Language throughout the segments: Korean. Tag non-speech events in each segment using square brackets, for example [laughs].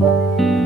요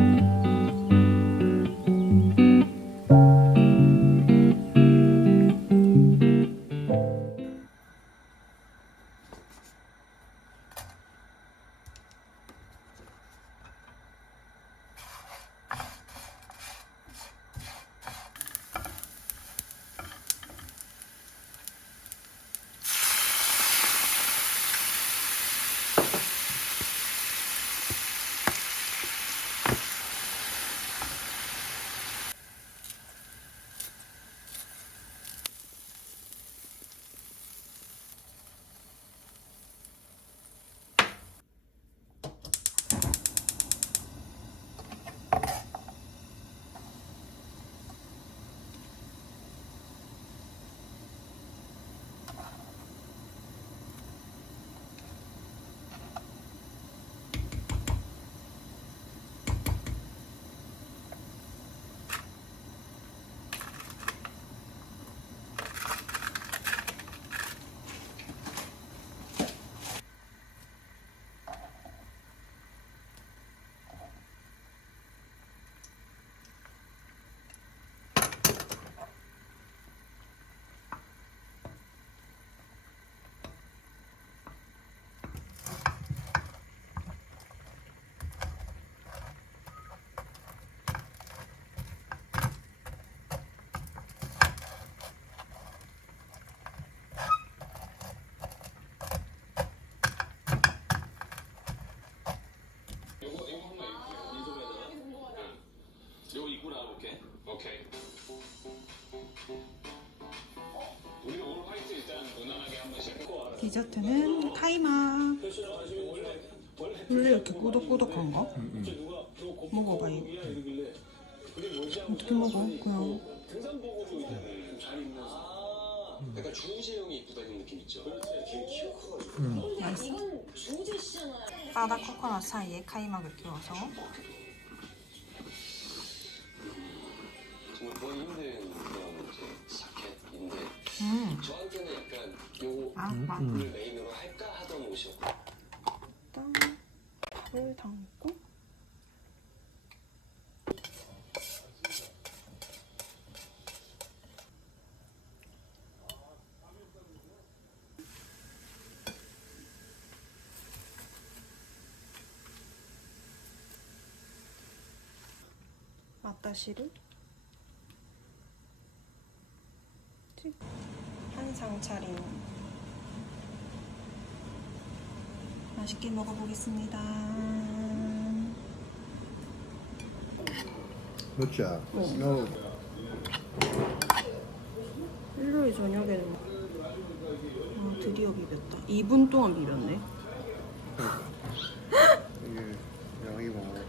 디저트는 카이마. 원래 이렇게 꾸덕꾸덕한가? 먹어봐 이거. 어떻게 먹어? 그냥 약간 주우재 형이 이쁘다는 느낌 있죠? 되게 키가 커가지고. 맛있어. 바다 코코넛 사이에 카이막을 끼워서 정말 보기 힘든 그런 이제 자켓인데 음. 저한테는 약간 요거 아, 맛. 를 메인으로 할까 하던 옷이었고. 일단 불 담고. 맛다시를 찍고 한상 차림 맛있게 먹어보겠습니다. Good job. No. 일요일 저녁에는 아, 드디어 비볐다. 2분 동안 비볐네. 이게 양이 많아서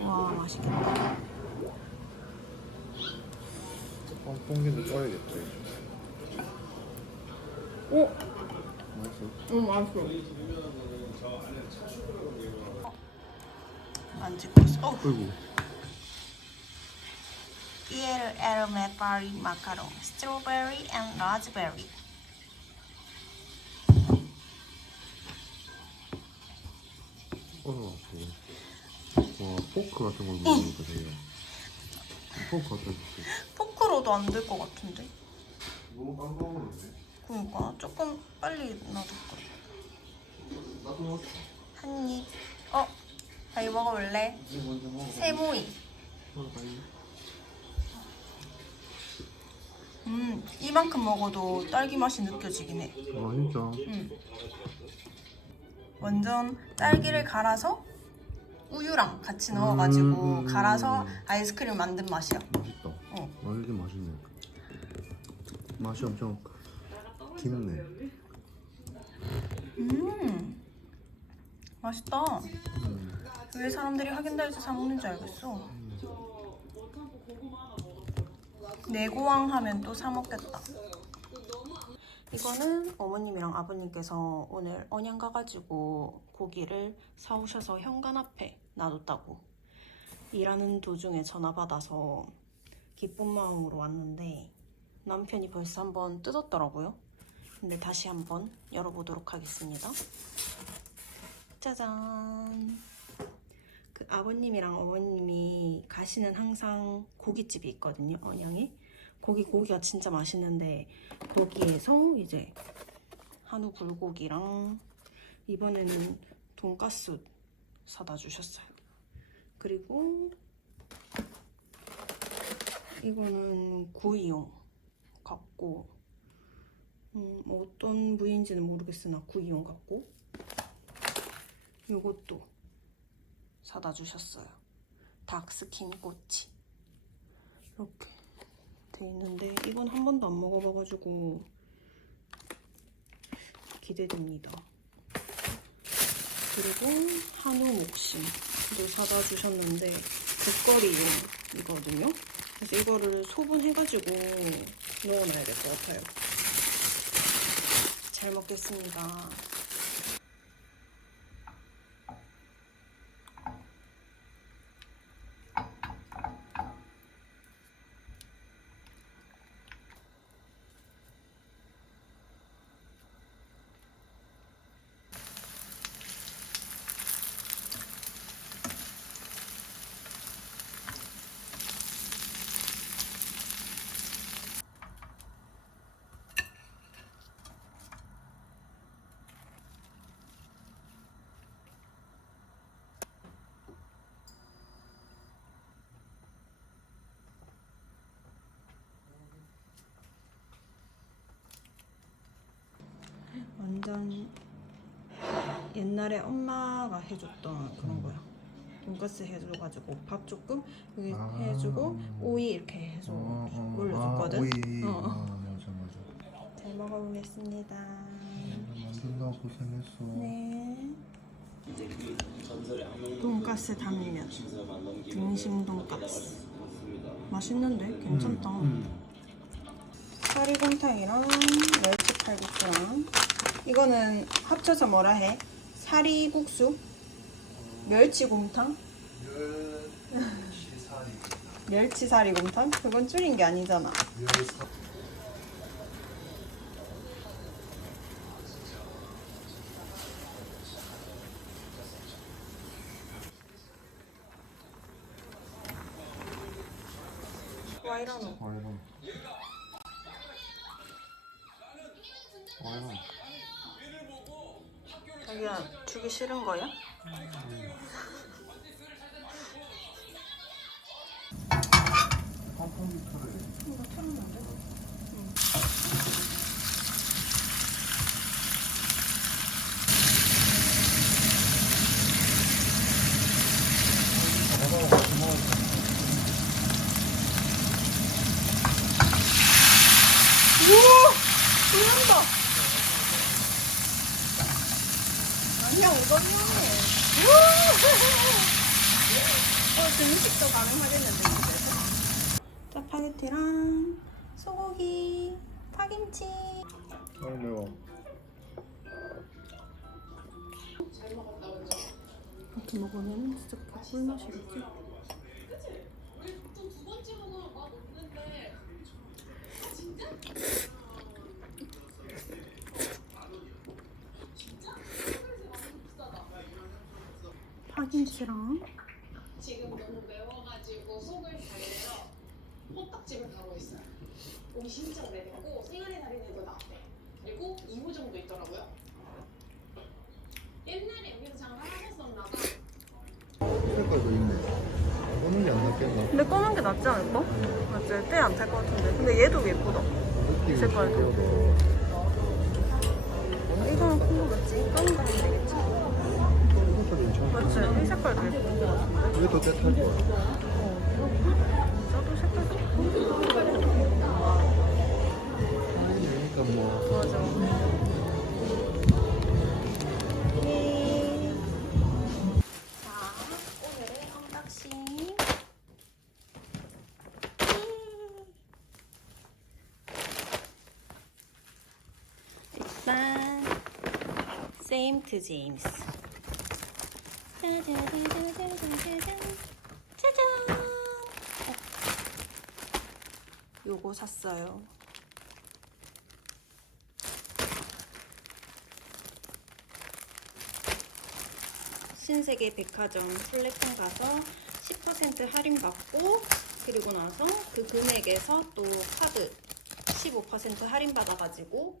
와 맛있겠다. 뽕뽕기도 떠야겠다. 이제. 오, 맛있어. 응 맛있어. 안 찍고 있어. 어. 어이구. Pierre Hermé Paris macaron, strawberry and raspberry. 어서 왔어. 와 포크 같은 걸 먹으니까 되게. 포크 줄게. 포크로도 안 될 것 같은데. 너무 깜깜한데. 그러니까 조금 빨리 놔둘 먹어. 한 입. 어, 자기 먹어볼래? 세모이. 음, 이만큼 먹어도 딸기 맛이 느껴지긴 해. 아 진짜. 음. 완전 딸기를 갈아서 우유랑 같이 넣어가지고 음. 갈아서 아이스크림 만든 맛이야. 맛있다. 어. 완전 맛있네. 맛이 엄청 깊네. 음, 맛있다. 음. 왜 사람들이 하겐다이스 사 먹는지 알겠어. 내고왕 하면 또 사 먹겠다. 이거는 어머님이랑 아버님께서 오늘 언양 가가지고 고기를 사오셔서 현관 앞에 놔뒀다고 일하는 도중에 전화 받아서 기쁜 마음으로 왔는데 남편이 벌써 한번 뜯었더라고요. 근데 다시 한번 열어보도록 하겠습니다. 짜잔. 아버님이랑 어머님이 가시는 항상 고깃집이 있거든요. 언양에. 거기 고기가 진짜 맛있는데 거기에서 이제 한우 불고기랑 이번에는 돈가스 사다 주셨어요. 그리고 이거는 구이용 같고 음, 뭐 어떤 부위인지는 모르겠으나 구이용 같고 요것도 사다 주셨어요. 닭스킨 꼬치 이렇게 돼 있는데 이건 한 번도 안 먹어봐가지고 기대됩니다. 그리고 한우 목심도 사다 주셨는데 국거리용이거든요. 그래서 이거를 소분해가지고 넣어놔야 될 것 같아요. 잘 먹겠습니다. 완전 옛날에 엄마가 해줬던 그런 거야. 돈가스 해줘가지고 밥 조금 여기 아. 해주고 오이 이렇게 해서 올려줬거든. 아, 오이. 어, 아, 어. 맞아 맞아. 잘 먹어보겠습니다. 만든다고 고생했어. 네. 돈가스 당면 등심 돈가스 맛있는데 괜찮다. 사리곰탕이랑 멸치 칼국수랑 이거는 합쳐서 뭐라 해? 사리국수? 멸치곰탕? 멸치사리곰탕? 그건 줄인 게 아니잖아. 와 이러노? 와이런. 와 자기야 주기 싫은 거야? 컴퓨터를 이거 틀었는데? 먹어 같이 먹어. 우와! 불난다! 아니야, 이거는. 어, 등식도 가능하겠는데, 집에서. 짜파게티랑 소고기, 파김치. 너무 매워. 이렇게 먹으면 진짜 꿀맛이겠지? 파김치랑 지금 너무 매워가지고 속을 달래러 호떡집을 가고 있어요. 몸 진짜 오래됐고 생활의 달인에도 나왔대. 그리고 2호점도 있더라고요. 옛날에 여기서 장사를 하셨었나 봐. 색깔도 있네. 오는 게안 낫겠나? 근데 검은 게 낫지 않을까? 맞지? 때안탈것 같은데 근데 얘도 예쁘다 색깔도. 그러니까 뭐. 언박싱 일단 세임트 제임스 요거 샀어요 신세계 백화점 플랫폼 가서 10% 할인 받고 그리고 나서 그 금액에서 또 카드 15% 할인 받아가지고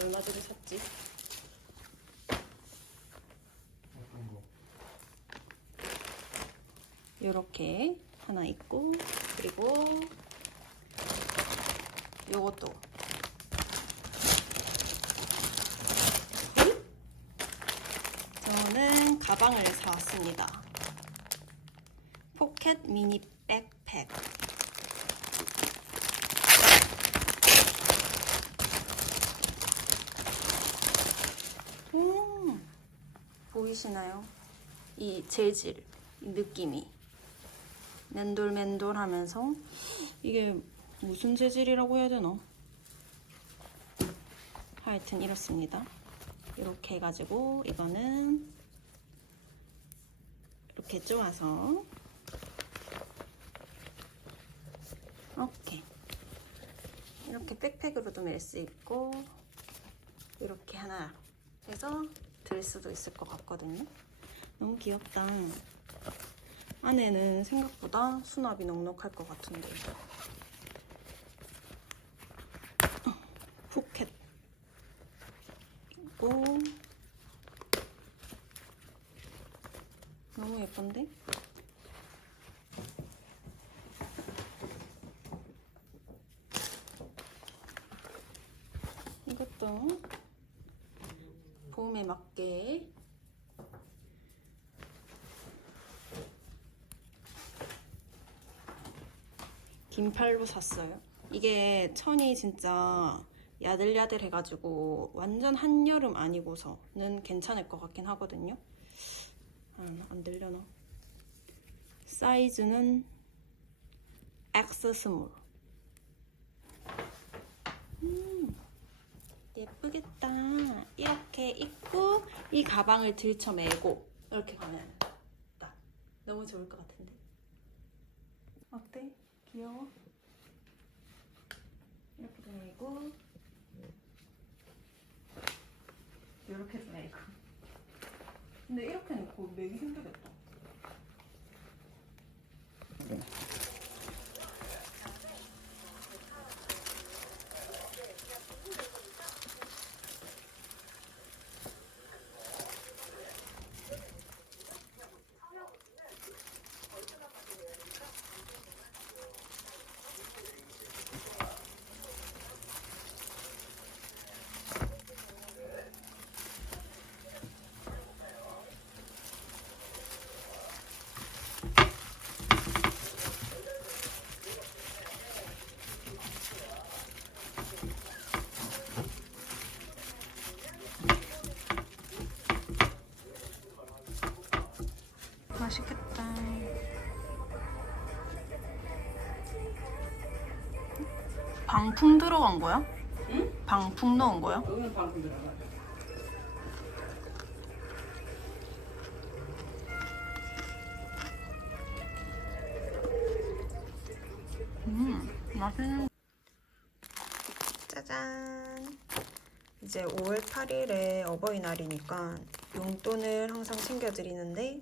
얼마 주고 샀지? 어떤 거? 요렇게 하나 있고 그리고 요것도. 저는 가방을 사왔습니다. 포켓 미니 백팩. 음, 보이시나요? 이 재질, 이 느낌이 맨돌맨돌 하면서 이게 무슨 재질이라고 해야 되나? 하여튼 이렇습니다. 이렇게 해가지고 이거는 이렇게 쪼아서 오케이 이렇게 백팩으로도 멜 수 있고 이렇게 하나 해서 들 수도 있을 것 같거든요. 너무 귀엽다. 안에는 생각보다 수납이 넉넉할 것 같은데. 어, 포켓 있고 너무 예쁜데? 이것도 봄에 맞게 긴팔로 샀어요. 이게 천이 진짜 야들야들 해가지고 완전 한여름 아니고서는 괜찮을 것 같긴 하거든요. 아, 안 들려나? 사이즈는 엑스 스몰. 음, 예쁘겠다. 이렇게 입고 이 가방을 들쳐매고 이렇게 가면 딱 너무 좋을 것 같은데. 어때? 귀여워? 이렇게도 매고. 이렇게도 매고. 근데 이렇게는 거의 매기 힘들겠다 방풍 들어간 거야? 응? 방풍 넣은 거야? 여기는 방금 들어가. 음, 맛있는. 짜잔. 이제 5월 8일에 어버이날이니까 용돈을 항상 챙겨드리는데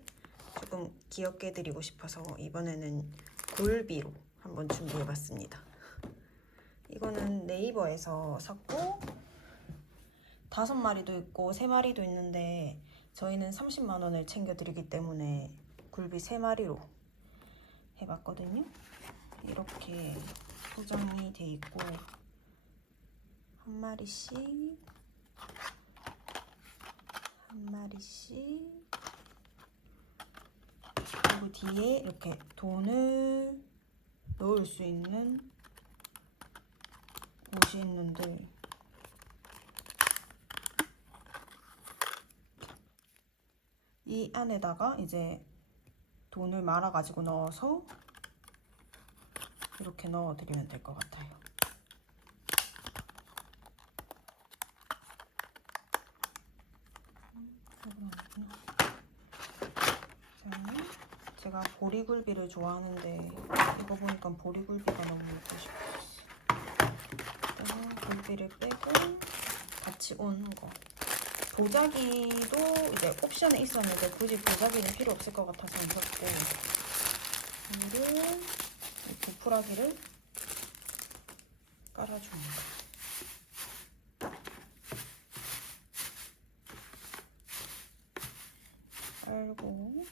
조금 귀엽게 드리고 싶어서 이번에는 굴비로 한번 준비해봤습니다. 이거는 네이버에서 샀고 다섯 마리도 있고 세 마리도 있는데 저희는 30만 원을 챙겨드리기 때문에 굴비 세 마리로 해봤거든요. 이렇게 포장이 돼 있고 한 마리씩 한 마리씩 그리고 뒤에 이렇게 돈을 넣을 수 있는 곳이 있는데 이 안에다가 이제 돈을 말아가지고 넣어서 이렇게 넣어드리면 될 것 같아요. 제가 보리굴비를 좋아하는데 이거 보니까 보리굴비가 너무 먹고 싶었어. 그 굴비를 빼고 같이 온 거 보자기도 이제 옵션에 있었는데 굳이 보자기는 필요 없을 것 같아서 안 샀고 그리고 이 보풀하기를 깔아줍니다. 깔고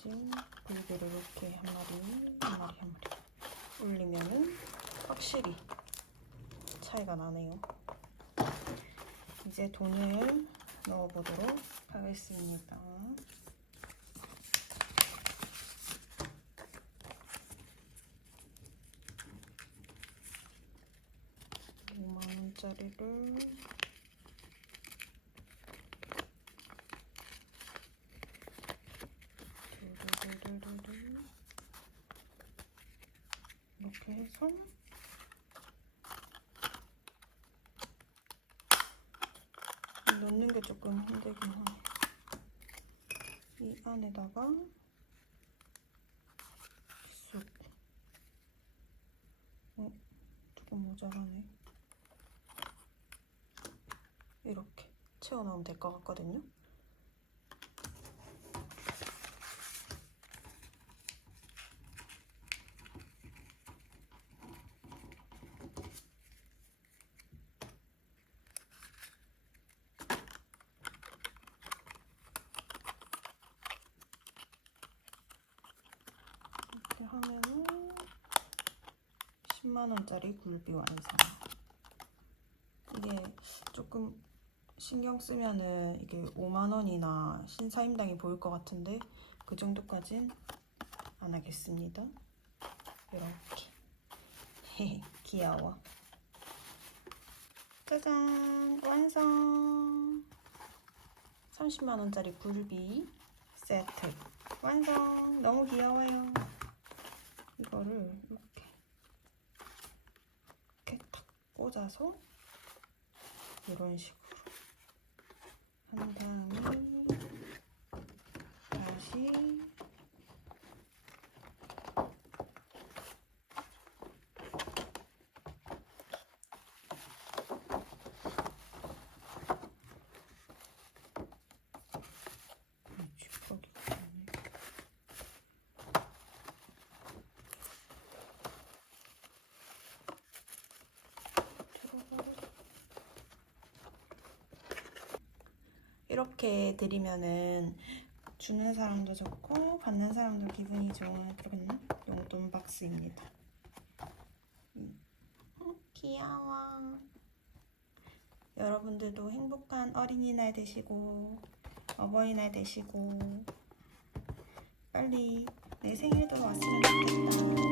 지금 불비를 이렇게 한 마리, 한 마리, 한 마리 올리면은 확실히 차이가 나네요. 이제 돈을 넣어 보도록 하겠습니다. 5만원짜리를 둘둘둘둘둘 이렇게 해서 넣는 게 조금 힘들긴 하네. 이 안에다가 쑥. 어, 조금 모자라네. 이렇게 채워넣으면 될 것 같거든요. 이렇게 하면은 10만원짜리 굴비 완성. 이게 조금 신경 쓰면은 이게 5만원이나 신사임당이 보일 것 같은데 그 정도까진 안 하겠습니다. 이렇게. [laughs] 귀여워. 짜잔! 완성! 30만원짜리 굴비 세트. 완성! 너무 귀여워요. 이거를 이렇게 이렇게 탁 꽂아서 이런 식으로 한 다음에 다시 이렇게 드리면은 주는 사람도 좋고 받는 사람도 기분이 좋은 그런 용돈 박스입니다. 음. 어, 귀여워. 여러분들도 행복한 어린이날 되시고 어버이날 되시고 빨리 내 생일도 왔으면 좋겠다.